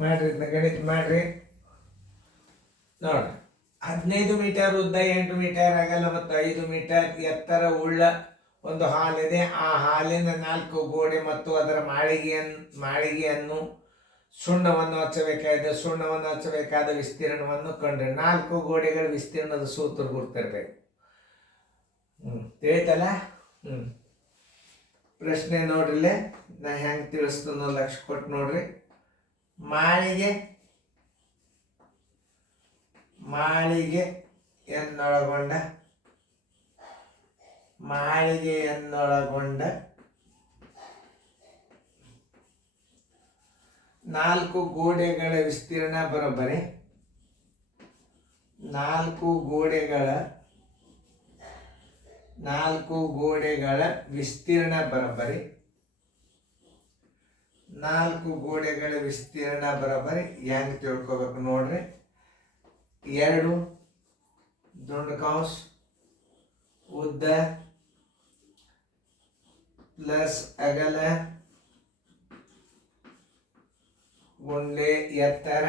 ಮಾಡ್ರಿ ಇದನ್ನ ಗಣಿತ ಮಾಡ್ರಿ. ನೋಡ್ರಿ 15 ಮೀಟರ್ ಉದ್ದ, 8 ಮೀಟರ್ ಅಗಲ ಮತ್ತು 5 ಮೀಟರ್ ಎತ್ತರ ಉಳ್ಳ ಒಂದು ಹಾಲ್ ಇದೆ. ಆ ಹಾಲಿನ 4 ಗೋಡೆ ಮತ್ತು ಅದರ ಮಾಳಿಗೆಯನ್ನು ಸುಣ್ಣವನ್ನು ಹಚ್ಚಬೇಕಾಗಿದೆ. ಸುಣ್ಣವನ್ನು ಹಚ್ಚಬೇಕಾದ ವಿಸ್ತೀರ್ಣವನ್ನು ಕಂಡ್ರೆ 4 ಗೋಡೆಗಳ ವಿಸ್ತೀರ್ಣದ ಸೂತ್ರ ಗುರ್ತಿರ್ಬೇಕು. ತಿಳಿತಲ್ಲ? ಪ್ರಶ್ನೆ ನೋಡ್ರಿಲೆ, ನಾ ಹೆಂಗೆ ತಿಳಿಸ್ತನೋ ಲಕ್ಷ ಕೊಟ್ಟು ನೋಡ್ರಿ. ಮಾಳಿಗೆಯನ್ನೊಳಗೊಂಡ 4 ಗೋಡೆಗಳ ವಿಸ್ತೀರ್ಣ ಬರೋಬ್ಬರಿ 4 ಗೋಡೆಗಳ ವಿಸ್ತೀರ್ಣ ಬರೋಬ್ಬರಿ 4 ಗೋಡೆಗಳ ವಿಸ್ತೀರ್ಣ ಬರೋಬ್ಬರಿ ಹೆಂಗೆ ತಿಳ್ಕೊಬೇಕು ನೋಡ್ರಿ. 2 ದುಂಡು ಕೌಂಸ್ ಉದ್ದ ಪ್ಲಸ್ ಅಗಲ ಗುಂಡ್ಲೆ ಎತ್ತರ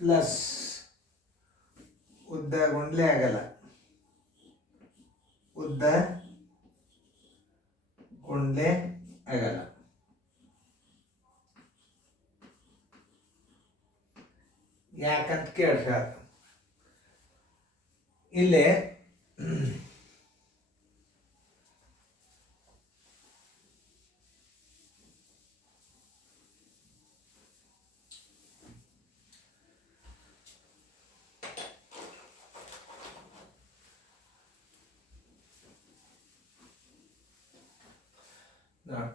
ಪ್ಲಸ್ ಉದ್ದ ಗುಂಡ್ಲೆ ಅಗಲ ಯಾಕಂತ ಕೇಳ್ರಿ. ಇಲ್ಲಿ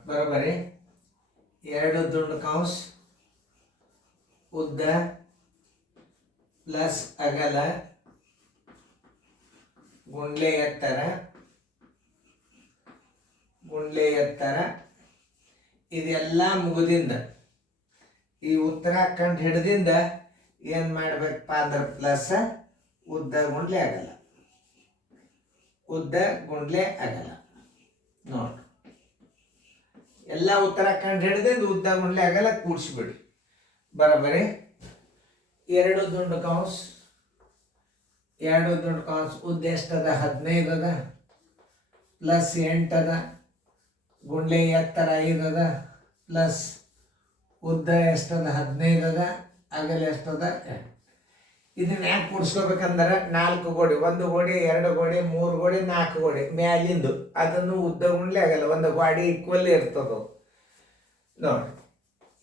ಬರೋಬ್ಬರಿ 2 ದುಂಡು ಕೌಂಸ್ ಉದ್ದ ಪ್ಲಸ್ ಅಗಲ ಗುಂಡ್ಲೆ ಎತ್ತರ ಇದೆಲ್ಲ ಮುಗಿದಿಂದ ಈ ಉತ್ತರಾಖಂಡ್ ಹಿಡ್ದಿಂದ ಏನು ಮಾಡ್ಬೇಕಪ್ಪ ಅಂದ್ರೆ ಪ್ಲಸ್ ಉದ್ದ ಗುಂಡ್ಲೆ ಅಗಲ ನೋಡ್ರಿ. ಎಲ್ಲ ಉತ್ತರಾಖಂಡ್ ಹಿಡ್ದಿಂದ ಉದ್ದ ಗುಂಡ್ಲೆ ಅಗಲ ಕೂಡಿಸ್ಬಿಡಿ. ಬರೋಬ್ಬರಿ 2 ದುಂಡು ಕೌಂಸ್ ಉದ್ದ ಎಷ್ಟದ 15 ಅದ ಪ್ಲಸ್ 8 ಅದ ಗುಂಡ್ಲೆ ಎತ್ತರ 5 ಅದ ಪ್ಲಸ್ ಉದ್ದ ಎಷ್ಟದ 15 ಅದ ಅಗಲ ಎಷ್ಟದ. ಇದನ್ನ ಯಾಕೆ ಕೂಡಿಸ್ಕೋಬೇಕಂದ್ರೆ 4 ಗೋಡೆ, 1 ಗೋಡೆ 2 ಗೋಡೆ 3 ಗೋಡೆ 4 ಗೋಡೆ ಮ್ಯಾಲಿಂದು ಅದನ್ನು ಉದ್ದ ಗುಂಡ್ಲೆ ಆಗಲ್ಲ, ಒಂದು ಗಾಡಿ ಈಕ್ವಲ್ ಇರ್ತದ ನೋಡಿ.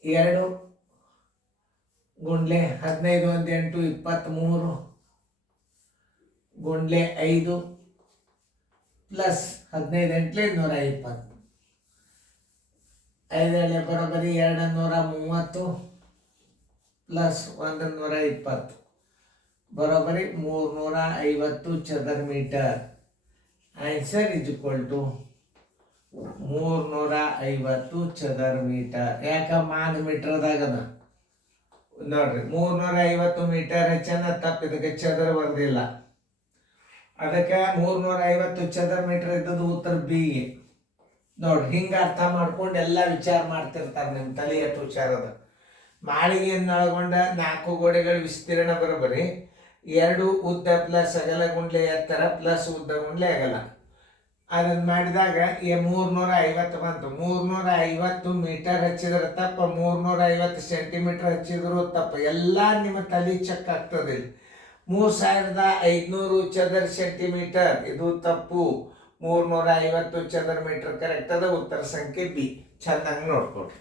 2 ಗುಂಡ್ಲೆ 15 1 8 23 ಗುಂಡ್ಲೆ 5 ಪ್ಲಸ್ 15 8 120 5 ಬರೋಬ್ಬರಿ 230 ಪ್ಲಸ್ 120 ಬರೋಬ್ಬರಿ 350 ಚದರ metre. Answer is equal to 350 ಚದರ ಮೀಟರ್. ಯಾಕ ಮಾನ ಮೀಟರ್ದಾಗದ ನೋಡ್ರಿ. 350 ಮೀಟರ್ ಹೆಚ್ಚನ ತಪ್ಪು, ಇದಕ್ಕೆ ಚದರ ಬರ್ದಿಲ್ಲ. ಅದಕ್ಕೆ 350 ಚದರ ಮೀಟರ್ ಇದ್ದದ್ದು ಉತ್ತರ ಬಿ ನೋಡ್ರಿ. ಹಿಂಗೆ ಅರ್ಥ ಮಾಡ್ಕೊಂಡು ಎಲ್ಲ ವಿಚಾರ ಮಾಡ್ತಿರ್ತಾರೆ. ನಿಮ್ಮ ತಲೆ ಎಷ್ಟು ವಿಚಾರದ. ಮಾಳಿಗೆಯನ್ನೊಳಗೊಂಡ 4 ಗೋಡೆಗಳ ವಿಸ್ತೀರ್ಣ ಬರೋಬ್ಬರಿ 2 ಉದ್ದ ಪ್ಲಸ್ ಅಗಲ ಗುಂಡ್ಲೆ ಎತ್ತರ ಪ್ಲಸ್ ಉದ್ದ ಗುಂಡ್ಲೆ ಅಗಲ. ಅದನ್ನು ಮಾಡಿದಾಗ 350 ಬಂತು. 350 ಮೀಟರ್ ಹಚ್ಚಿದ್ರೆ ತಪ್ಪ, 350 ಸೆಂಟಿಮೀಟರ್ ಹಚ್ಚಿದ್ರು ತಪ್ಪ. ಎಲ್ಲ ನಿಮ್ಮ ತಲೆ ಚೆಕ್ ಆಗ್ತದೆ. 3500 ಚದರ ಸೆಂಟಿಮೀಟರ್ ಇದು ತಪ್ಪು. 350 ಚದರ ಮೀಟರ್ ಕರೆಕ್ಟ್ ಅದ. ಉತ್ತರ ಸಂಖ್ಯೆ ಬಿ. ಚೆನ್ನಾಗಿ ನೋಡ್ಕೊಡ್ರಿ.